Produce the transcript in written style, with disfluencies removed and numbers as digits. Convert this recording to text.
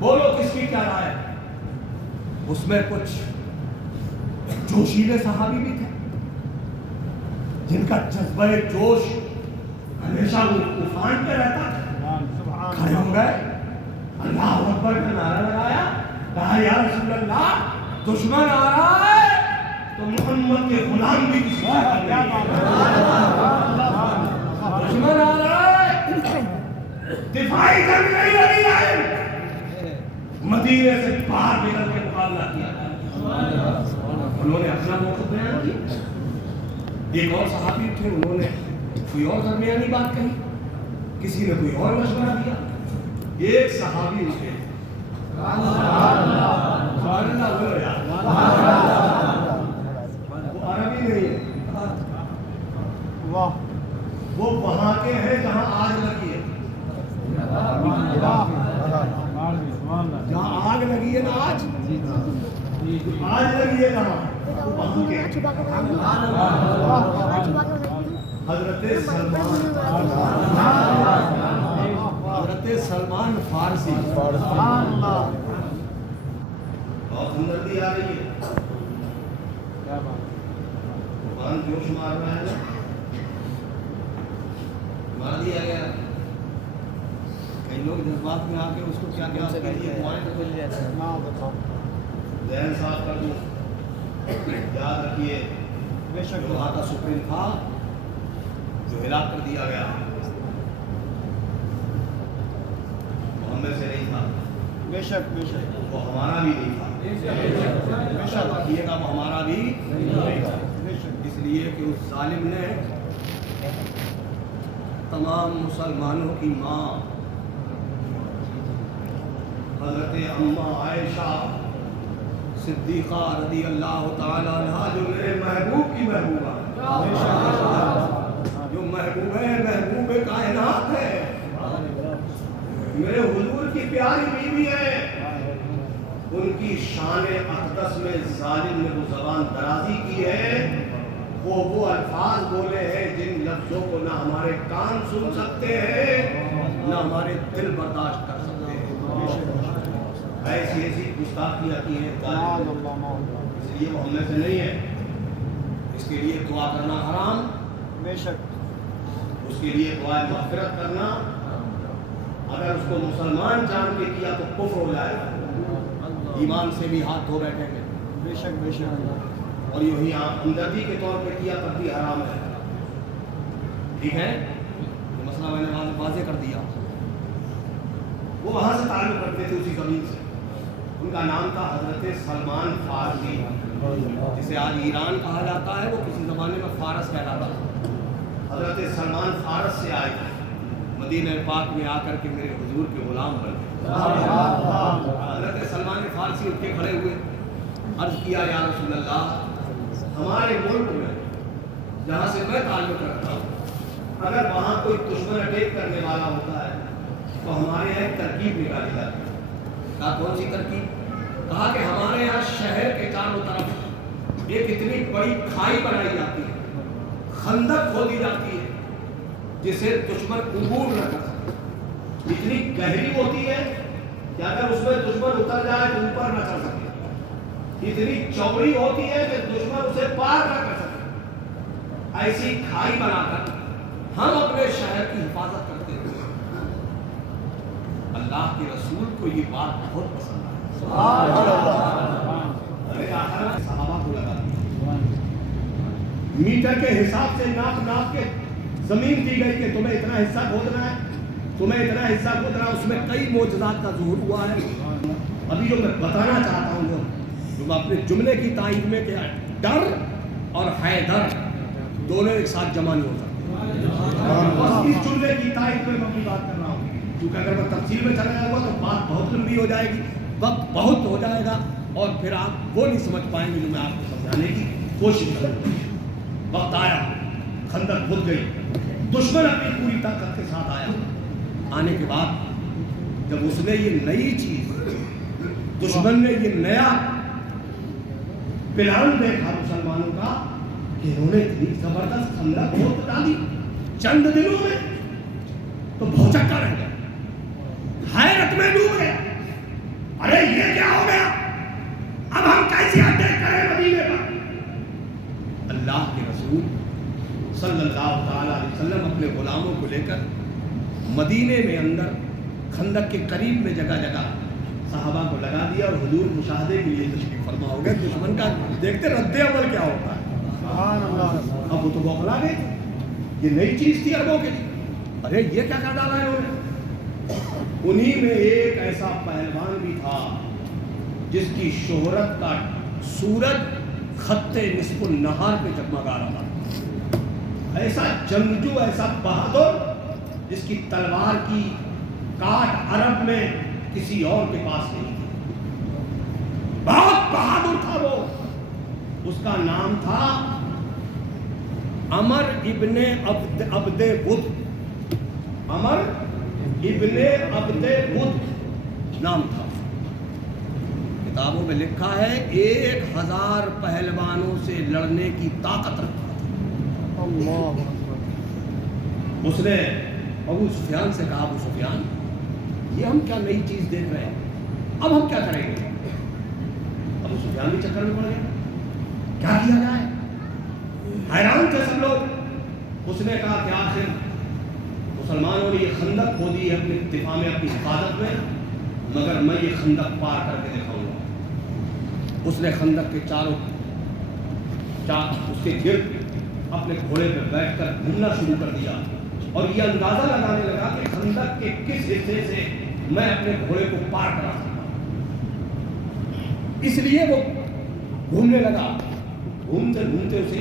بولو کس کی کیا رائے؟ اس میں کچھ جوشیلے صحابی بھی تھے جن کا جذبہ جوش ہمیشہ افان پہ رہتا تھا. کھڑے ہو گئے, اللہ اکبر کا نعرہ لگایا, کہا یا رسول اللہ دشمن آ رہا ہے تو محمد کے غلام بھی کسی دشمن آ رہا ہے, دفاعی جنگ نہیں لڑی ہے, مدینے سے باہر نکل کے مقابلہ کیا. انہوں نے اپنا موقف بیان کیا. ایک اور صحابی تھے, انہوں نے کوئی اور درمیانی بات کہی, کسی نے کوئی اور مشورہ دیا. ایک صحابی تھے وہ عربی نہیں ہے, وہ وہاں کے ہیں جہاں آگ لگی ہے. جہاں آگ لگی ہے نا, آج لگی ہے جہاں, وہاں کے حضرت سلمان فارسی. بہت ہمدردی آ رہی ہے, قرآن جوش مار رہا ہے نا, مار دیا گیا. کئی لوگ جذبات میں آ کے اس کو کیا کیا ذہن صاف کر دوں. یاد رکھیے جو وہاں کا سپریم تھا جو ہلاک کر دیا گیا محمد سے نہیں تھا. بے شک وہ ہمارا بھی نہیں تھا. بے شک رکھیے گا وہ ہمارا بھی نہیں تھا. اس لیے کہ اس ظالم نے تمام مسلمانوں کی ماں حضرت اماں عائشہ صدیقہ رضی اللہ تعالی عنہا, جو میرے محبوب کی محبوبہ, جو محبوب ہے, محبوب کائنات ہے, میرے حضور کی پیاری بیوی ہے, ان کی شان اقدس میں ظالم نے وہ زبان درازی کی ہے. وہ الفاظ بولے ہیں جن لفظوں کو نہ ہمارے کان سن سکتے ہیں نہ ہمارے دل برداشت کر سکتے ہیں. ایسی گستاخیاں کی ہیں, اس لیے وہ ہم میں سے نہیں ہے. اس کے لیے دعا کرنا حرام, بے شک اس کے لیے دعا مغفرت کرنا اگر اس کو مسلمان جان کے کیا تو کفر ہو جائے گا. ایمان سے بھی ہاتھ دھو بیٹھیں گے, بے شک اور یوں ہی ہمدردی کے طور پہ کیا تب بھی حرام ہے. ٹھیک ہے, یہ مسئلہ میں نے واضح کر دیا. وہ وہاں سے تعلق رکھتے تھے, اسی زمین سے. ان کا نام تھا حضرت سلمان فارسی, جسے آج ایران کہا جاتا ہے, وہ کسی زمانے میں فارس کہلاتا تھا. حضرت سلمان فارس سے آئے تھے, مدینہ پاک میں آ کر کے میرے حضور کے غلام بن گئے. حضرت سلمان فارسی اٹھ کے کھڑے ہوئے, عرض کیا یا رسول اللہ, ہمارے ملک میں جہاں سے میں تعلق رکھتا ہوں اگر وہاں کوئی دشمن اٹیک کرنے والا ہوتا ہے تو ہمارے یہاں ایک ترکیب نکالی جاتی ہے. کہا کون سی ترکیب؟ کہا کہ ہمارے یہاں شہر کے چاروں طرف ایک اتنی بڑی کھائی بنائی جاتی ہے, خندق کھودی جاتی ہے جسے دشمن عبور نہ کر سکے. اتنی گہری ہوتی ہے کہ اگر اس میں دشمن اتر جائے تو اوپر نہ چڑھ سکے. اتنی چوڑی ہوتی ہے کہ دشمن اسے پار نہ کر سکے. ایسی کھائی بنا کر ہم اپنے شہر کی حفاظت کرتے ہیں. اللہ کے رسول کو یہ بات بہت پسند آئی. صحابہ کو لگا میٹر کے حساب سے ناپ کے زمین دی گئی کہ تمہیں اتنا حصہ کھودنا ہے, تمہیں اتنا حصہ کھودنا. اس میں کئی معجزات کا ظہور ہوا ہے. ابھی جو میں بتانا چاہتا ہوں جو میں اپنے جملے کی تائید میں کہ ڈر اور حیدر دونوں ایک ساتھ جمع نہیں ہو سکتے. اس جملے کی تائید میں اپنی بات کر رہا ہوں, کیونکہ اگر میں تفصیل میں چلا جاؤں گا تو بات بہت لمبی ہو جائے گی, وقت بہت ہو جائے گا, اور پھر آپ وہ نہیں سمجھ پائیں گے جو میں آپ کو سمجھانے کی کوشش کروں گا. وقت آیا, خندق کھد گئی, دشمن اپنی پوری طاقت کے ساتھ آیا. آنے کے بعد جب اس نے یہ نئی چیز, دشمن نے یہ نیا پلان دیکھا مسلمانوں کا کہ انہوں نے اتنی زبردست خندق کھود ڈالی چند دنوں میں, تو بھوچکا رہ گیا, حیرت میں ڈوب گیا. یہ کیا ہو گیا؟ اب ہم کیسے اٹیک کریں مدینے پر؟ اللہ کے رسول صلی اللہ تعالی علیہ وسلم اپنے غلاموں کو لے کر مدینے میں اندر خندق کے قریب میں جگہ جگہ صحابہ کو لگا دیا، اور حضور مشاہدے کے لیے تشریف فرما ہو گئے۔ دشمن کا دیکھتے رد عمل کیا ہوتا ہے۔ سبحان اللہ۔ اب وہ تو بوکھلا گئے، یہ نئی چیز تھی عربوں کے لیے، ارے یہ کیا کر ڈالا ہے انہوں نے۔ انہی میں ایک ایسا پہلوان بھی تھا جس کی شہرت کا سورج خط نصف النہار پہ جگمگا رہا تھا، ایسا جنگجو، ایسا بہادر جس کی تلوار کی کاٹ عرب میں کسی اور کے پاس نہیں تھی، بہت بہادر تھا وہ۔ اس کا نام تھا عمر ابن عبد بدھ، عمر ابن عبد بدھ نام تھا۔ کتابوں میں لکھا ہے 1000 پہلوانوں سے لڑنے کی طاقت رکھتا تھا۔ اللہ، اس نے ابو سفیان سے کہا، ابو سفیان یہ ہم کیا نئی چیز دیکھ رہے ہیں، اب ہم کیا کریں گے؟ ابو سفیان بھی چکر میں پڑ گئے، کیا کیا جائے؟ حیران تھے سب لوگ۔ اس نے کہا کہ آخر مسلمانوں نے یہ خندق کھودی ہے اپنے دفاع میں، اپنی حفاظت میں، مگر میں یہ خندق پار کر کے دکھاؤں گا۔ اس نے خندق کے چاروں اس کے گرد اپنے گھوڑے پہ بیٹھ کر گھومنا شروع کر دیا، اور یہ اندازہ لگانے لگا کہ خندق کے کس حصے سے میں اپنے گھوڑے کو پار کرا سکتا ہوں۔ اس لیے وہ گھومنے لگا، گھومتے گھومتے اسے